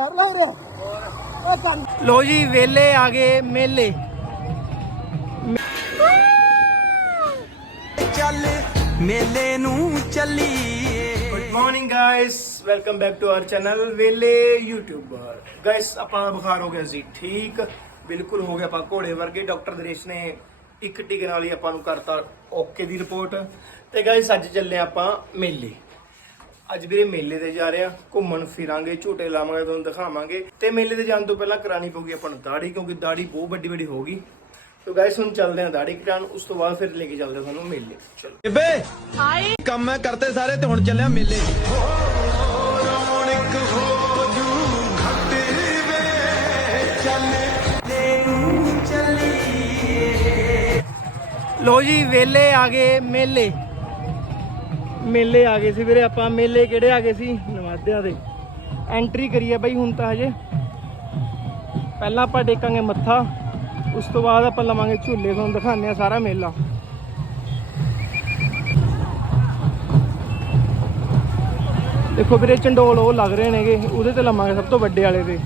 ਡਰ ਲੱਗ ਰਿਹਾ। ਓਏ ਕੰਨ। ਲੋ ਜੀ ਵੇਲੇ ਆ ਗਏ ਮੇਲੇ। ਚੱਲ ਮੇਲੇ ਨੂੰ ਚੱਲੀਏ। Good morning guys welcome back to our channel ਵੇਲੇ ਯੂਟਿਊਬਰ ਗਾਇਸ ਆਪਾਂ ਦਾ ਬੁਖਾਰ ਹੋ ਗਿਆ ਸੀ ਠੀਕ? ਬਿਲਕੁਲ ਹੋ ਗਿਆ ਆਪਾਂ ਘੋੜੇ ਵਰਗੇ ਡਾਕਟਰ ਦਰੇਸ਼ ਨੇ ਇੱਕ ਟੀਕੇ ਨਾਲ ਹੀ ਆਪਾਂ ਨੂੰ ਕਰਤਾ ਓਕੇ ਦੀ ਰਿਪੋਰਟ। ਤੇ ਗਾਇਸ ਅੱਜ ਚੱਲੇ ਆਪਾਂ ਮੇਲੇ। ਅੱਜ ਵੀਰੇ ਮੇਲੇ ਤੇ ਜਾ ਰਹੇ ਆ ਘੁੰਮਣ ਫਿਰਾਂਗੇ ਝੂਟੇ ਲਾਵਾਂਗੇ ਤੁਹਾਨੂੰ ਦਿਖਾਵਾਂਗੇ। ਤੇ ਮੇਲੇ ਤੇ ਜਾਣ ਤੋਂ ਪਹਿਲਾਂ ਕਰਾਣੀ ਪਊਗੀ ਆਪਾਂ ਨੂੰ ਦਾੜੀ ਕਿਉਂਕਿ ਦਾੜੀ ਬਹੁਤ ਵੱਡੀ ਵੱਡੀ ਹੋ ਗਈ। ਸੋ ਗਾਇਸ ਹੁਣ ਚੱਲਦੇ ਆ ਦਾੜੀ ਕਟਾਉਣ ਉਸ ਤੋਂ ਬਾਅਦ ਫਿਰ ਲੈ ਕੇ ਚੱਲਦੇ ਤੁਹਾਨੂੰ ਮੇਲੇ। ਚਲੋ। ਬੇਬੇ ਹਾਈ ਕੰਮ ਮੈਂ ਕਰਤੇ ਸਾਰੇ ਤੇ ਹੁਣ ਚੱਲਿਆ ਮੇਲੇ। ਲੋ ਜੀ ਵੇਲੇ ਆ ਗਏ ਮੇਲੇ। ਮੇਲੇ ਆ ਗਏ ਸੀ ਵੀਰੇ, ਆਪਾਂ ਮੇਲੇ ਕਿਹੜੇ ਆ ਗਏ ਸੀ? ਨਵਾਦਿਆਂ ਦੇ। ਐਂਟਰੀ ਕਰੀਏ ਬਾਈ ਹੁਣ ਤਾਂ ਹਜੇ। ਪਹਿਲਾਂ ਆਪਾਂ ਟੇਕਾਂਗੇ ਮੱਥਾ, ਉਸ ਤੋਂ ਬਾਅਦ ਆਪਾਂ ਲਵਾਂਗੇ ਝੂਲੇ, ਤੁਹਾਨੂੰ ਦਿਖਾਉਂਦੇ ਆ ਸਾਰਾ ਮੇਲਾ। ਦੇਖੋ ਵੀਰੇ, ਚੰਡੋਲ ਉਹ ਲੱਗ ਰਹੇ ਨੇਗੇ, ਉਹਦੇ ਤੇ ਲਵਾਂਗੇ ਸਭ ਤੋਂ ਵੱਡੇ ਵਾਲੇ ਤੇ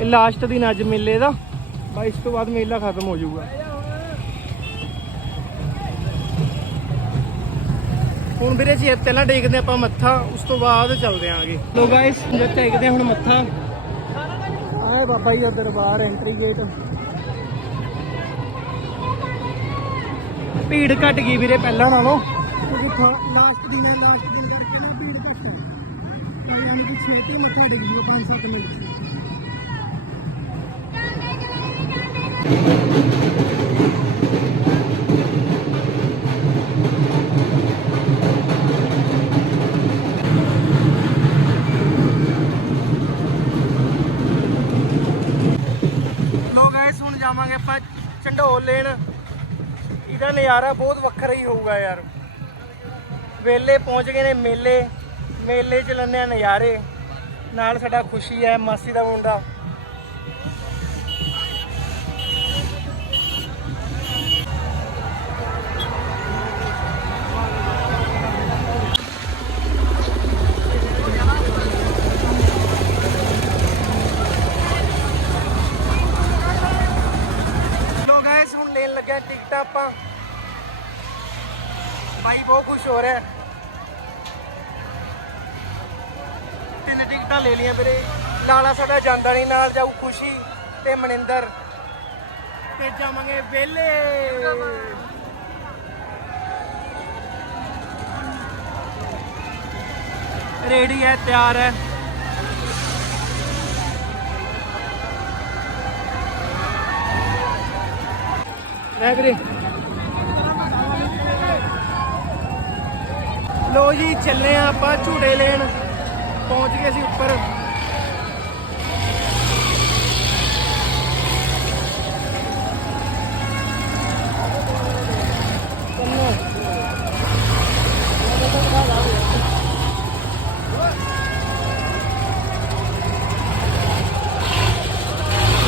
ਇਹ ਲਾਸਟ ਦਿਨ ਅੱਜ ਮੇਲੇ ਦਾ ਬਾਈ ਇਸ ਤੋਂ ਬਾਅਦ ਮੇਲਾ ਖਤਮ ਹੋ ਜਾਊਗਾ। ਹੁਣ ਵੀਰੇ ਜੀ ਪਹਿਲਾਂ ਟੇਕਦੇ ਆਪਾਂ ਮੱਥਾ, ਉਸ ਤੋਂ ਬਾਅਦ ਚੱਲਦੇ ਆਂਗੇ। ਲੋ ਗਾਇਸ ਜੇ ਟੇਕਦੇ ਹੁਣ ਮੱਥਾ। ਆਏ ਬਾਬਾ ਜੀ ਦਾ ਦਰਬਾਰ ਐਂਟਰੀ ਗੇਟ ਭੀੜ ਘਟ ਗਈ ਵੀਰੇ ਪਹਿਲਾਂ ਨਾਲੋਂ। ਕਿਉਂਕਿ ਲਾਸਟ ਦਿਨ ਹੈ ਲਾਸਟ ਦਿਨ ਕਰਕੇ ਨਾ ਭੀੜ ਘੱਟ ਹੈ। ਯਾਨੀ ਕਿ ਛੇਤੀ ਮੱਥਾ ਟੇਕ ਜੂਗਾ 5-7 ਮਿੰਟ 'ਚ। ਲੋ ਗਾਇਸ ਹੁਣ ਜਾਵਾਂਗੇ ਆਪਾਂ ਝੰਡੋਲ ਲੈਣ ਇਹਦਾ ਨਜ਼ਾਰਾ ਬਹੁਤ ਵੱਖਰਾ ਹੀ ਹੋਊਗਾ ਯਾਰ। ਵੇਲੇ ਪਹੁੰਚ ਗਏ ਨੇ ਮੇਲੇ। ਮੇਲੇ ਚ ਲੈਂਦੇ ਆ ਨਜ਼ਾਰੇ। ਨਾਲ ਸਾਡਾ ਖੁਸ਼ੀ ਹੈ, ਮਾਸੀ ਦਾ ਮੁੰਡਾ ਲੋ ਗਾਇਸ ਹੁਣ ਲੈਣ ਲੱਗਿਆ ਟਿਕਟ ਆਪਾਂ। ਭਾਈ ਬਹੁਤ ਖੁਸ਼ ਹੋ ਰਿਹਾ। ਹੈ। ਤਿੰਨ ਟਿਕਟਾਂ ਲੈ ਲਈਆਂ ਵੀਰੇ। ਲਾਲਾ ਸਾਡਾ ਜਾਂਦਾ ਨਹੀਂ, ਨਾਲ ਜਾਊ ਖੁਸ਼ੀ ਤੇ ਮਨਿੰਦਰ। ਤੇ ਜਾਵਾਂਗੇ ਵੇਲੇ ਰੈਡੀ ਹੈ, ਤਿਆਰ ਹੈ। ਲੈ ਵੀਰੇ। ਲੋ ਜੀ ਚੱਲੇ ਆ ਆਪਾਂ ਝੂਟੇ ਲੈਣ। ਪਹੁੰਚ ਗਏ ਸੀ ਉੱਪਰ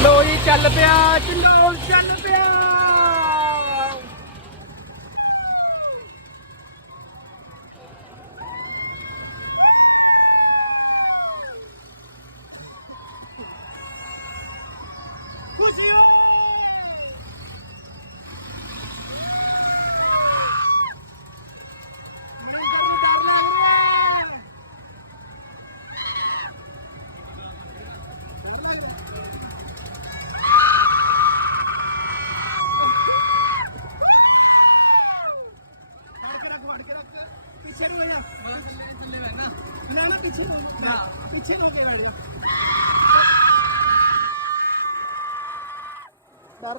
ਲੋ ਜੀ ਚੱਲ ਪਿਆ ਚੰਡੋਲ ਚੱਲ ਪਿਆ ਖੁਸ਼ੀਓ ਪਿੱਛੇ ਨੂੰ ਲਗਾ ਨਾ ਨਾ ਪਿੱਛੇ ਨਾ ਪਿੱਛੇ ਨੂੰ ਕਿਉਂ ਰਿਹਾ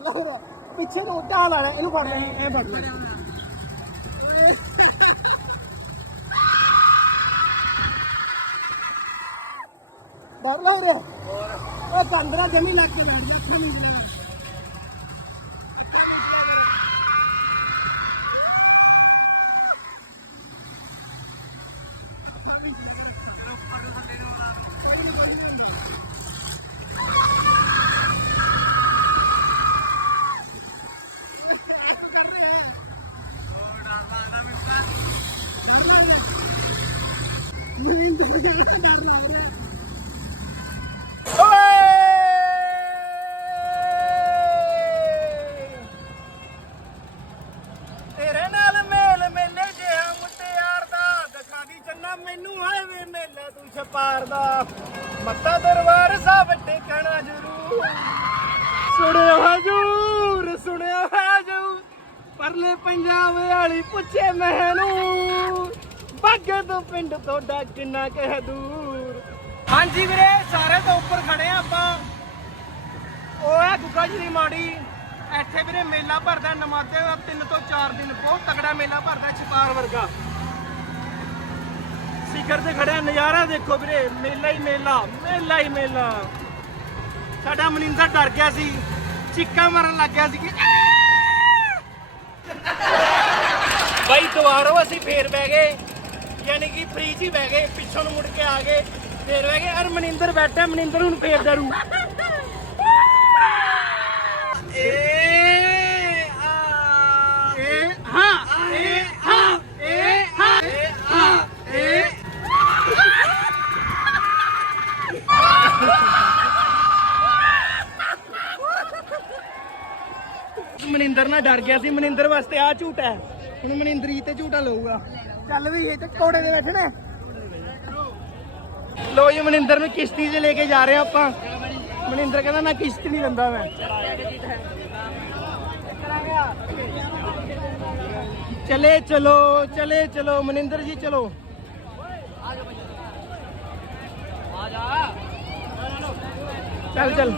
ਡਰ ਲੱਗ ਪਿੱਛੇ ਤੋਂ ਢਾਲ ਵਾਲਾ, ਇਹਨੂੰ ਫੜ ਲੈ ਇਹ ਫੜ ਲੈ ਡਰ ਲੱਗ ਰਿਹਾ ਉਹ ਕੰਦਰਾ ਜਮੀ ਲੱਗ ਕੇ ਬੈਠ ਜਾ ਅੱਖਾਂ ਨਹੀਂ ਖੁੱਲ੍ਹੀਆਂ। ਮੈਨੂੰ ਤਾਂ ਪੁੱਛੇ ਮੈਨੂੰ ਬਾਗੇ ਤੋਂ ਪਿੰਡ ਤੁਹਾਡਾ ਕਿੰਨਾ ਕਹਿ ਦੂਰ। ਹਾਂਜੀ ਵੀਰੇ, ਸਾਰੇ ਤੋਂ ਉੱਪਰ ਖੜੇ ਆ ਆਪਾਂ। ਉਹ ਹੈ ਗੁੱਗਾ ਜੀ ਦੀ ਮਾੜੀ। ਇੱਥੇ ਵੀਰੇ ਮੇਲਾ ਭਰਦਾ ਨਮਾਤੇ ਦਾ 3 ਤੋਂ 4 ਦਿਨ ਬਹੁਤ ਤਗੜਾ ਮੇਲਾ ਭਰਦਾ ਛਪਾਰ ਵਰਗਾ। ਸਿਖਰ ਤੇ ਖੜਿਆ, ਨਜ਼ਾਰਾ ਦੇਖੋ ਵੀਰੇ, ਮੇਲਾ ਹੀ ਮੇਲਾ ਮੇਲਾ ਹੀ ਮੇਲਾ। ਸਾਡਾ ਮਨਿੰਦਰ ਡਰ ਗਿਆ ਸੀ, ਚੀਕਾਂ ਮਾਰਨ ਲੱਗ ਗਿਆ ਸੀ ਕਿ ਬਾਈ ਦੁਬਾਰੋਂ ਅਸੀਂ ਫੇਰ ਬਹਿ ਗਏ। ਯਾਨੀ ਕਿ ਫ੍ਰੀ ਹੀ ਬਹਿ ਗਏ ਪਿੱਛੋਂ ਨੂੰ ਮੁੜ ਕੇ ਆ ਗਏ ਫੇਰ ਬਹਿ ਗਏ। ਅਰ ਮਨਿੰਦਰ ਬੈਠਾ ਮਨਿੰਦਰ ਹੁਣ ਫੇਰ ਏ ਮਨਿੰਦਰ ਨਾਲ ਡਰ ਗਿਆ ਸੀ। ਮਨਿੰਦਰ ਵਾਸਤੇ ਆ ਝੂਟਾ ਹੈ। ਹੁਣ ਮਨਿੰਦਰ ਜੀ ਤੇ ਝੂਟਾ ਲਊਗਾ। ਚੱਲ ਵੀ ਇਹ ਤੇ ਘੋੜੇ ਦੇ ਬੈਠਣੇ ਲੋ ਜੀ, ਮਨਿੰਦਰ ਨੂੰ ਕਿਸ਼ਤੀ 'ਚ ਲੈ ਕੇ ਜਾ ਰਹੇ ਆ ਆਪਾਂ। ਮਨਿੰਦਰ ਕਹਿੰਦਾ, ਮੈਂ ਕਿਸ਼ਤੀ ਨਹੀਂ ਲੈਂਦਾ ਮੈਂ। ਚਲੇ ਚਲੋ ਚਲੇ ਚਲੋ, ਮਨਿੰਦਰ ਜੀ ਚਲੋ। ਚੱਲ ਚੱਲ।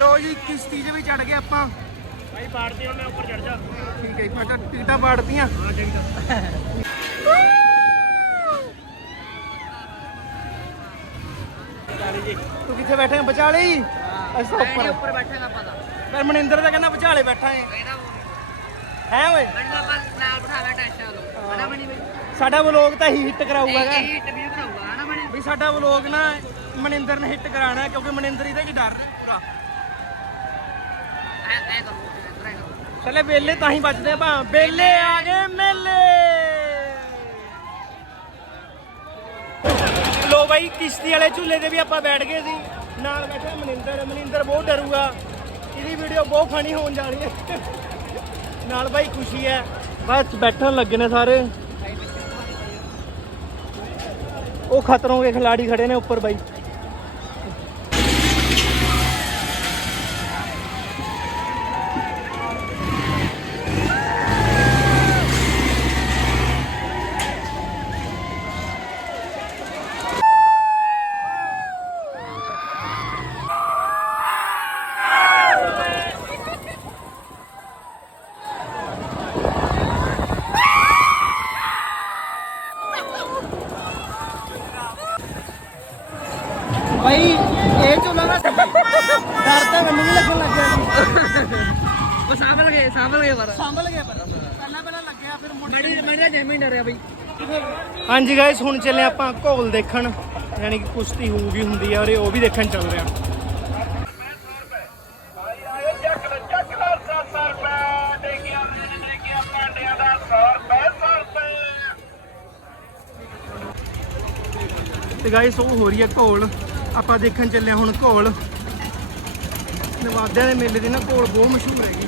ਲੋ ਜੀ, ਕਿਸ਼ਤੀ 'ਚ ਵੀ ਚੜ ਗਏ ਆਪਾਂ। ਭਾਈ ਪਾੜਦੀ ਮੈਂ ਉੱਪਰ ਚੜ ਜਾ। ਠੀਕ ਹੈ ਜੀ, ਫਟਾ ਟਿਕਟਾਂ ਪਾੜਤੀਆਂ। ਹਾਂ ਤੂੰ ਕਿੱਥੇ ਬੈਠੇ ਆ ਵਿਚਾਲੇ ਹੀ। ਅਸੀਂ ਤਾਂ ਉੱਪਰ ਉੱਪਰ ਬੈਠੇ ਦਾ ਪਤਾ ਪਰ ਮਨਿੰਦਰ ਤਾਂ ਕਹਿੰਦਾ ਵਿਚਾਲੇ ਬੈਠਾ ਏ ਕਹਿੰਦਾ ਹੈ ਓਏ। ਮੈਨੂੰ ਆਪਾਂ ਨਾਲ ਬਿਠਾਣਾ ਟੈਨਸ਼ਨ ਲਓ। ਹਨਾ ਬਣੀ ਬਈ। ਸਾਡਾ ਵਲੋਗ ਤਾਂ ਹੀ ਹਿੱਟ ਕਰਾਊਗਾ ਗਾ। ਇਹ ਇੰਟਰਵਿਊ ਕਰਾਊਗਾ ਹਨਾ ਬਣੀ ਵੀ ਸਾਡਾ ਵਲੋਗ ਨਾ ਮਨਿੰਦਰ ਨੇ ਹਿੱਟ ਕਰਾਣਾ ਕਿਉਂਕਿ ਮਨਿੰਦਰ ਇਹਦੇ ਕੀ ਡਰ ਪੂਰਾ। ਐ ਐ ਕਰੋ। ਚਲੇ ਵੇਲੇ ਤਾਂ ਹੀ ਬਚਦੇ ਆਪਾਂ ਵੇਲੇ ਆ ਗਏ ਮੇਲੇ। ਲੋ ਬਾਈ, ਕਿਸ਼ਤੀ ਵਾਲੇ ਝੂਲੇ ਤੇ ਵੀ ਆਪਾਂ ਬੈਠ ਗਏ ਸੀ। ਨਾਲ ਬੈਠਾ ਮਨਿੰਦਰ ਮਨਿੰਦਰ ਬਹੁਤ ਡਰੂਗਾ। ਇਹਦੀ ਵੀਡੀਓ ਬਹੁਤ ਫਨੀ ਹੋਣ ਜਾਣੀ ਹੈ। ਨਾਲ ਬਾਈ ਖੁਸ਼ੀ ਹੈ। ਬਸ ਬੈਠਣ ਲੱਗੇ ਨੇ ਸਾਰੇ। ਉਹ ਖਤਰੋਂ ਕੇ ਖਿਲਾੜੀ ਖੜੇ ਨੇ ਉੱਪਰ ਬਾਈ। ਉਹ ਸਾਂਭਲ ਗਏ ਸਾਂਭਲ ਗਏ ਪਰ। ਸੰਭਲ ਗਿਆ ਪਰ। ਪਹਿਲਾਂ ਪਹਿਲਾਂ ਲੱਗਿਆ ਫਿਰ ਮੁੜ ਮੜੀ ਮੈਂ ਤਾਂ ਜੈਮੇ ਹੀ ਡਰਿਆ ਬਈ। ਹਾਂਜੀ ਗਾਇਸ ਹੁਣ ਚੱਲੇ ਆਪਾਂ ਘੋਲ ਦੇਖਣ। ਯਾਨੀ ਕਿ ਕੁਸ਼ਤੀ ਹੋਊਗੀ ਹੁੰਦੀ ਆ ਔਰ ਇਹ ਉਹ ਵੀ ਦੇਖਣ ਚੱਲ ਰਿਹਾ। ਤੇ ਗਾਇਸ ਉਹ ਹੋ ਰਹੀ ਹੈ ਘੋਲ। ਆਪਾਂ ਦੇਖਣ ਚੱਲੇ ਹਾਂ ਹੁਣ ਘੋਲ। ਨਵਾਦਿਆਂ ਦੇ ਮੇਲੇ ਦੀ ਨਾ ਘੋਲ ਬਹੁਤ ਮਸ਼ਹੂਰ ਹੈਗੀ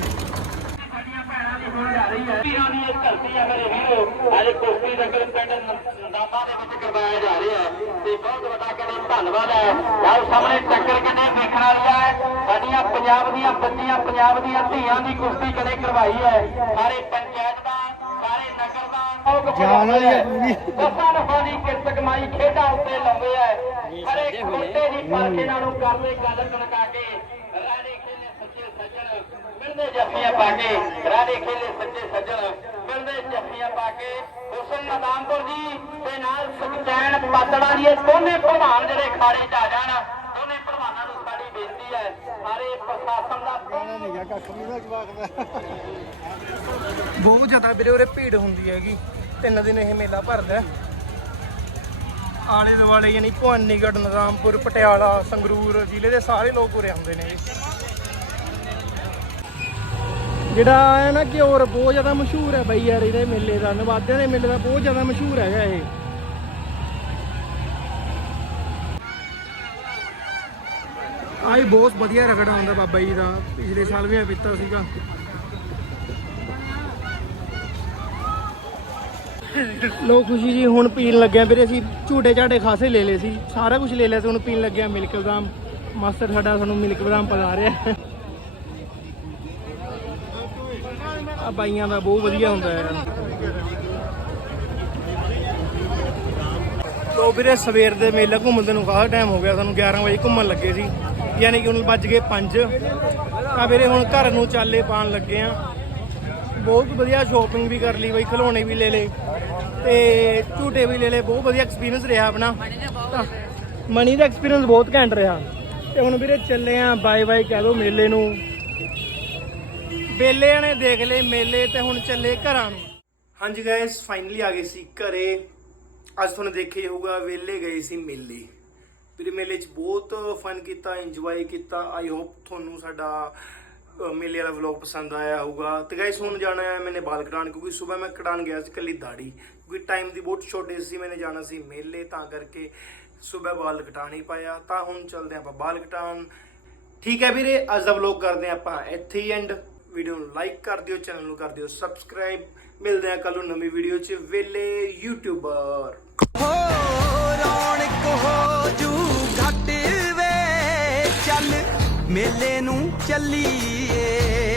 ਵੀਰਾਂ ਦੀ ਇਹ ਧਰਤੀ ਆ। ਮੇਰੇ ਵੀਰੋ ਅੱਜ ਕੁਸ਼ਤੀ ਨਗਰ ਪਿੰਡ ਨੰਦਾਮਾ ਦੇ ਵਿੱਚ ਕਰਵਾਇਆ ਜਾ ਰਿਹਾ ਤੇ ਬਹੁਤ ਵੱਡਾ ਕਹਿੰਦੇ ਧੰਨਵਾਦ ਹੈ ਆਹ ਸਾਹਮਣੇ ਟੱਕਰ ਕਦੇ ਵੇਖਣ ਵਾਲੀ ਹੈ ਸਾਡੀਆਂ ਪੰਜਾਬ ਦੀਆਂ ਬੱਚੀਆਂ ਪੰਜਾਬ ਦੀਆਂ ਧੀਆਂ ਦੀ ਕੁਸ਼ਤੀ ਕਦੇ ਕਰਵਾਈ ਹੈ। ਸਾਰੇ ਪੰਚਾਇਤ ਦਾ ਜਾਨ ਵਾਲੀ ਹੈ ਪੂਰੀ। ਦਸਾਂ ਨਫਾਂ ਦੀ ਕਿਰਤ ਕਮਾਈ ਖੇਡਾਂ ਉੱਤੇ ਲਾਉਂਦੇ ਹੈ ਹਰੇ ਕੁੱਤੇ ਦੀ ਪਰਖ ਇਹਨਾਂ ਨੂੰ ਕਰਦੇ ਗੱਲ ਕਣਕਾ ਕੇ ਰਾਣੇ ਖੇਲੇ ਸੱਚੇ ਸੱਜਣ ਮਿਲਦੇ ਜੱਫੀਆਂ ਪਾ ਕੇ। ਰਾਣੇ ਖੇਲੇ ਸੱਚੇ ਸੱਜਣ ਮਿਲਦੇ ਜੱਫੀਆਂ ਪਾ ਕੇ। ਹੁਸਨ ਨਦਾਮਪੁਰ ਜੀ ਤੇ ਨਾਲ ਸੁਖਚੈਨ ਪਾਤੜਾ ਜੀ ਇਹ ਦੋਨੇ ਪ੍ਰਧਾਨ ਜਿਹੜੇ ਖਾੜੇ 'ਚ ਆ ਜਾਣ ਦੋਨੇ ਪ੍ਰਧਾਨਾਂ ਨੂੰ ਸਾਡੀ ਬੇਨਤੀ ਹੈ ਸਾਰੇ ਪ੍ਰਸ਼ਾਸਨ ਦਾ ਬਹੁਤ ਜ਼ਿਆਦਾ ਵੀਰੇ ਉਰੇ ਭੀੜ ਹੁੰਦੀ ਹੈਗੀ। ਤਿੰਨ ਦਿਨ ਇਹ ਮੇਲਾ ਭਰਦਾ ਹੈ। ਆਲੇ ਦੁਆਲੇ ਯਾਨੀ ਭਵਾਨੀਗੜ੍ਹ ਨਰਾਮਪੁਰ ਪਟਿਆਲਾ, ਸੰਗਰੂਰ ਜ਼ਿਲ੍ਹੇ ਦੇ ਸਾਰੇ ਲੋਕ ਉਰੇ ਆਉਂਦੇ ਨੇ ਜਿਹੜਾ ਹੈ ਨਾ ਕਿ ਬਹੁਤ ਜ਼ਿਆਦਾ ਮਸ਼ਹੂਰ ਹੈ ਬਈ ਯਾਰ ਇਹਦੇ ਮੇਲੇ ਦਾ ਨਵਾਦਿਆਂ ਦੇ ਮੇਲੇ ਦਾ ਬਹੁਤ ਜ਼ਿਆਦਾ ਮਸ਼ਹੂਰ ਹੈਗਾ ਇਹ। ਆਈ ਬਹੁਤ ਵਧੀਆ ਰਗੜਾ ਹੁੰਦਾ ਬਾਬਾ ਜੀ ਦਾ, ਪਿਛਲੇ ਸਾਲ ਵੀ ਆ ਪੀਤਾ ਸੀਗਾ। ਲੋ ਖੁਸ਼ੀ ਜੀ, ਹੁਣ ਪੀਣ ਲੱਗਿਆ ਵੀਰੇ ਅਸੀਂ, ਝੂਟੇ ਝਾਟੇ ਖਾਸੇ ਲੈ ਲਏ ਸੀ। ਸਾਰਾ ਕੁਝ ਲੈ ਲਿਆ ਸੀ ਹੁਣ ਪੀਣ ਲੱਗਿਆ ਮਿਲਕ ਬਦਾਮ। ਮਾਸਟਰ ਸਾਡਾ ਸਾਨੂੰ ਮਿਲਕ ਬਦਾਮ ਪਿਲਾ ਰਿਹਾ। ਆ ਬਾਈਆਂ ਦਾ ਬਹੁਤ ਵਧੀਆ ਹੁੰਦਾ ਹੈ। ਲੋ ਵੀਰੇ, ਸਵੇਰ ਦੇ ਮੇਲਾ ਘੁੰਮਣ ਨੂੰ ਕਾਫੀ ਟਾਈਮ ਹੋ ਗਿਆ, ਸਾਨੂੰ 11 ਵਜੇ ਘੁੰਮਣ ਲੱਗੇ ਸੀ। ਯਾਨੀ ਕਿ ਹੁਣ ਵੱਜ ਗਏ 5 ਤਾਂ ਵੀਰੇ ਹੁਣ ਘਰ ਨੂੰ ਚਾਲੇ ਪਾਣ ਲੱਗੇ ਆ। ਬਹੁਤ ਵਧੀਆ ਸ਼ੋਪਿੰਗ ਵੀ ਕਰ ਲਈ ਬਈ ਖਿਡੌਣੇ ਵੀ ਲੈ ਲਏ। ਤੇ ਝੂਟੇ ਵੀ ਲੈ ਲਏ, ਬਹੁਤ ਵਧੀਆ ਐਕਸਪੀਰੀਅੰਸ ਰਿਹਾ ਆਪਣਾ। ਮਨੀ ਦਾ ਐਕਸਪੀਰੀਅੰਸ ਬਹੁਤ ਘੈਂਟ ਰਿਹਾ। ਤੇ ਹੁਣ ਵੀਰੇ ਚੱਲੇ ਆ ਬਾਏ ਬਾਏ ਕਹਿ ਦੋ ਮੇਲੇ ਨੂੰ। ਬੇਲਿਆਂ ਨੇ ਦੇਖ ਲਏ, ਮੇਲੇ ਤੇ ਹੁਣ ਚੱਲੇ ਘਰਾਂ ਨੂੰ। ਹਾਂਜੀ ਗਾਇਸ ਫਾਈਨਲੀ ਆ ਗਏ ਸੀ ਘਰੇ। ਅੱਜ ਤੁਹਾਨੂੰ ਦੇਖਿਆ ਹੋਊਗਾ ਵੇਲੇ ਗਏ ਸੀ ਮੇਲੇ। ਵੀਰੇ ਮੇਲੇ 'ਚ ਬਹੁਤ ਫਨ ਕੀਤਾ ਇੰਜੋਏ ਕੀਤਾ। ਆਈ ਹੋਪ ਤੁਹਾਨੂੰ ਸਾਡਾ ਮੇਲੇ ਵਾਲਾ ਵਲੌਗ ਪਸੰਦ ਆਇਆ ਹੋਊਗਾ। ਤੇ ਗਾਇਸ ਹੁਣ ਜਾਣਾ ਹੈ ਮੈਨੇ ਬਾਲ ਕਟਾਉਣ ਕਿਉਂਕਿ ਸਵੇਰ ਮੈਂ ਕਟਾਉਣ ਗਿਆ ਸੀ ਕੱਲੀ ਦਾੜੀ। ਕਿਉਂਕਿ ਟਾਈਮ ਦੀ ਬਹੁਤ ਸ਼ੋਰਟੇਜ ਸੀ, ਮੈਨੇ ਜਾਣਾ ਸੀ ਮੇਲੇ, ਤਾਂ ਕਰਕੇ ਸਵੇਰ ਬਾਲ ਕਟਾ ਪਾਇਆ। ਤਾਂ ਹੁਣ ਚੱਲਦੇ ਆਪਾਂ ਬਾਲ ਕਟਾਉਣ ਠੀਕ ਹੈ ਵੀਰੇ, ਅੱਜ ਦਾ ਵਲੌਗ ਕਰਦੇ ਆਪਾਂ ਇੱਥੇ ਹੀ ਐਂਡ ਵੀਡੀਓ ਨੂੰ ਲਾਈਕ ਕਰ ਦਿਓ ਚੈਨਲ ਨੂੰ ਕਰ ਦਿਓ ਸਬਸਕ੍ਰਾਈਬ ਮਿਲਦੇ ਹਾਂ ਕੱਲ ਨੂੰ ਨਵੀਂ ਵੀਡੀਓ 'ਚ ਵੇਲੇ ਯੂਟਿਊਬਰ ਹੋ ਰੌਣਕ ਹੋ ਜੂ, ਘਟ ਵੇ ਚੱਲ, ਮੇਲੇ ਨੂੰ ਚੱਲੀਏ।